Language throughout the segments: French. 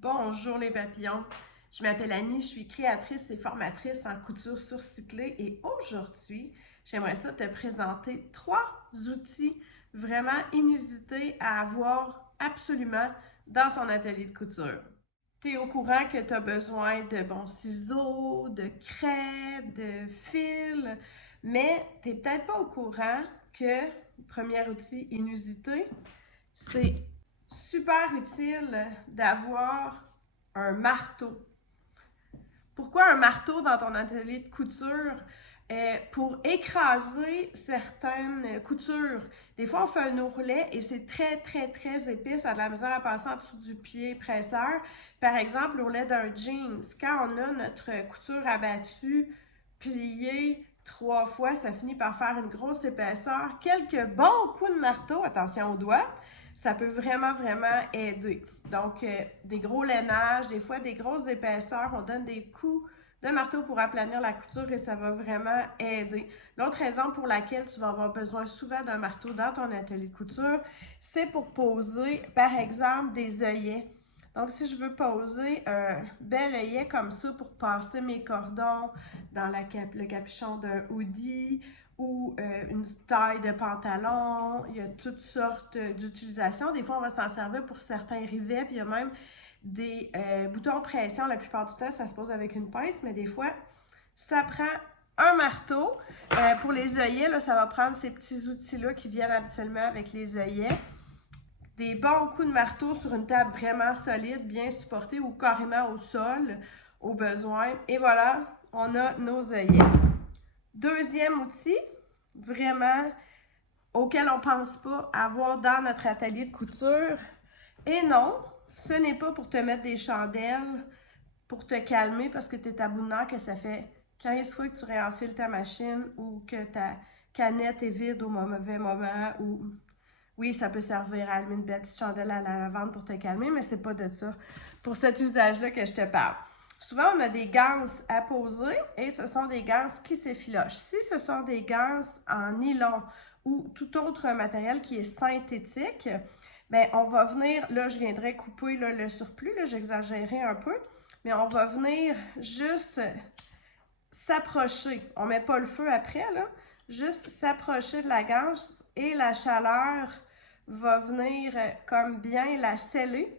Bonjour les papillons, je m'appelle Annie, je suis créatrice et formatrice en couture surcyclée et aujourd'hui, j'aimerais ça te présenter 3 outils vraiment inusités à avoir absolument dans son atelier de couture. Tu es au courant que tu as besoin de bons ciseaux, de craie, de fil, mais tu n'es peut-être pas au courant que le premier outil inusité, c'est super utile d'avoir un marteau. Pourquoi un marteau dans ton atelier de couture? Pour écraser certaines coutures. Des fois, on fait un ourlet et c'est très épais, ça a de la misère à passer en dessous du pied presseur. Par exemple, l'ourlet d'un jeans. Quand on a notre couture abattue, pliée 3 fois, ça finit par faire une grosse épaisseur. Quelques bons coups de marteau, attention aux doigts, ça peut vraiment aider. Donc, des gros lainages, des fois des grosses épaisseurs, on donne des coups de marteau pour aplanir la couture et ça va vraiment aider. L'autre raison pour laquelle tu vas avoir besoin souvent d'un marteau dans ton atelier de couture, c'est pour poser, par exemple, des œillets. Donc, si je veux poser un bel œillet comme ça pour passer mes cordons dans le capuchon d'un hoodie ou une taille de pantalon, il y a toutes sortes d'utilisations. Des fois, on va s'en servir pour certains rivets, puis il y a même des boutons de pression. La plupart du temps, ça se pose avec une pince, mais des fois, ça prend un marteau. Pour les œillets, là, ça va prendre ces petits outils-là qui viennent habituellement avec les œillets. Des bons coups de marteau sur une table vraiment solide, bien supportée ou carrément au sol, au besoin. Et voilà, on a nos œillets. Deuxième outil, vraiment auquel on ne pense pas avoir dans notre atelier de couture. Et non, ce n'est pas pour te mettre des chandelles, pour te calmer parce que tu es à bout de nerfs, que ça fait 15 fois que tu réenfiles ta machine ou que ta canette est vide au mauvais moment ou oui, ça peut servir à allumer une belle petite chandelle à la lavande pour te calmer, mais c'est pas de ça. Pour cet usage-là que je te parle. Souvent, on a des ganses à poser et ce sont des ganses qui s'effilochent. Si ce sont des ganses en nylon ou tout autre matériel qui est synthétique, bien, on va venir, là, je viendrai couper là, le surplus, là, j'exagérerai un peu, mais on va venir juste s'approcher. On ne met pas le feu après, là. Juste s'approcher de la ganse et la chaleur va venir comme bien la sceller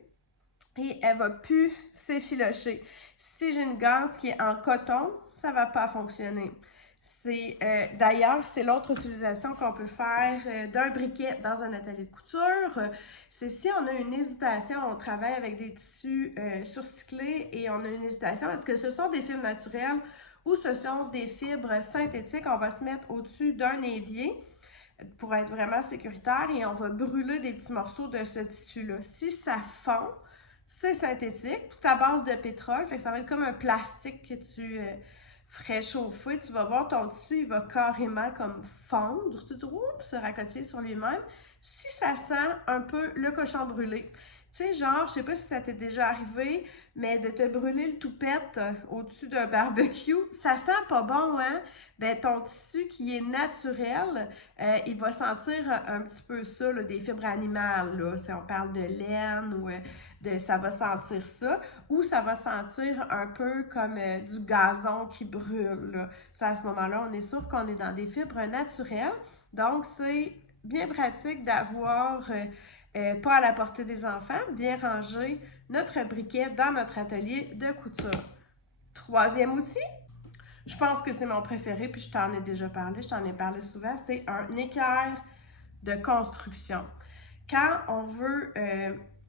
et elle va plus s'effilocher. Si j'ai une ganse qui est en coton, ça ne va pas fonctionner. D'ailleurs, c'est l'autre utilisation qu'on peut faire d'un briquet dans un atelier de couture. C'est si on a une hésitation, on travaille avec des tissus surcyclés et on a une hésitation, est-ce que ce sont des fibres naturelles ou ce sont des fibres synthétiques? On va se mettre au-dessus d'un évier pour être vraiment sécuritaire et on va brûler des petits morceaux de ce tissu-là. Si ça fond, c'est synthétique, c'est à base de pétrole, fait que ça va être comme un plastique que tu ferais chauffer. Tu vas voir ton tissu, il va carrément comme fondre, se raccoter sur lui-même. Si ça sent un peu le cochon brûlé, tu sais, genre, je sais pas si ça t'est déjà arrivé, mais de te brûler le toupette au-dessus d'un barbecue, ça sent pas bon, hein? Ben, ton tissu qui est naturel, il va sentir un petit peu ça, là, des fibres animales, là. Si on parle de laine ou ça va sentir ça, ou ça va sentir un peu comme du gazon qui brûle, là. Ça, à ce moment-là, on est sûr qu'on est dans des fibres naturelles. Donc, c'est bien pratique d'avoir pas à la portée des enfants, bien ranger notre briquet dans notre atelier de couture. Troisième outil, je pense que c'est mon préféré, puis je t'en ai déjà parlé, je t'en ai parlé souvent, c'est un équerre de construction. Quand on veut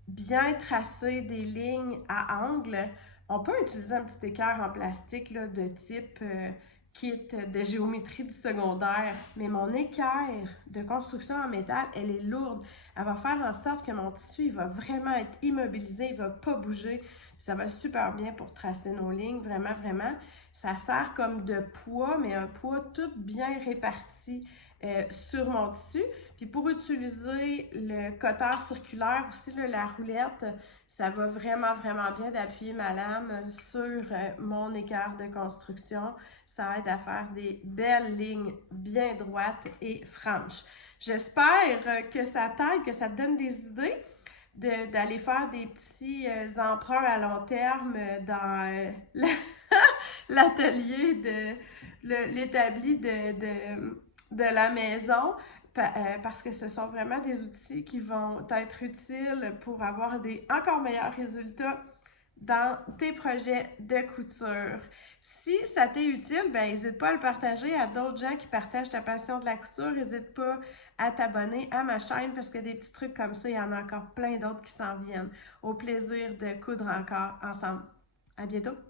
bien tracer des lignes à angle, on peut utiliser un petit équerre en plastique là, de type kit de géométrie du secondaire, mais mon équerre de construction en métal, elle est lourde. Elle va faire en sorte que mon tissu, il va vraiment être immobilisé, il ne va pas bouger. Ça va super bien pour tracer nos lignes, vraiment. Ça sert comme de poids, mais un poids tout bien réparti sur mon tissu. Puis pour utiliser le cutter circulaire aussi, là, la roulette, ça va vraiment bien d'appuyer ma lame sur mon équerre de construction. Ça aide à faire des belles lignes bien droites et franches. J'espère que ça t'aide, que ça te donne des idées. d'aller faire des petits emprunts à long terme dans l'atelier l'établi de la maison parce que ce sont vraiment des outils qui vont être utiles pour avoir des encore meilleurs résultats dans tes projets de couture. Si ça t'est utile, ben n'hésite pas à le partager à d'autres gens qui partagent ta passion de la couture. N'hésite pas à t'abonner à ma chaîne parce que des petits trucs comme ça, il y en a encore plein d'autres qui s'en viennent. Au plaisir de coudre encore ensemble. À bientôt!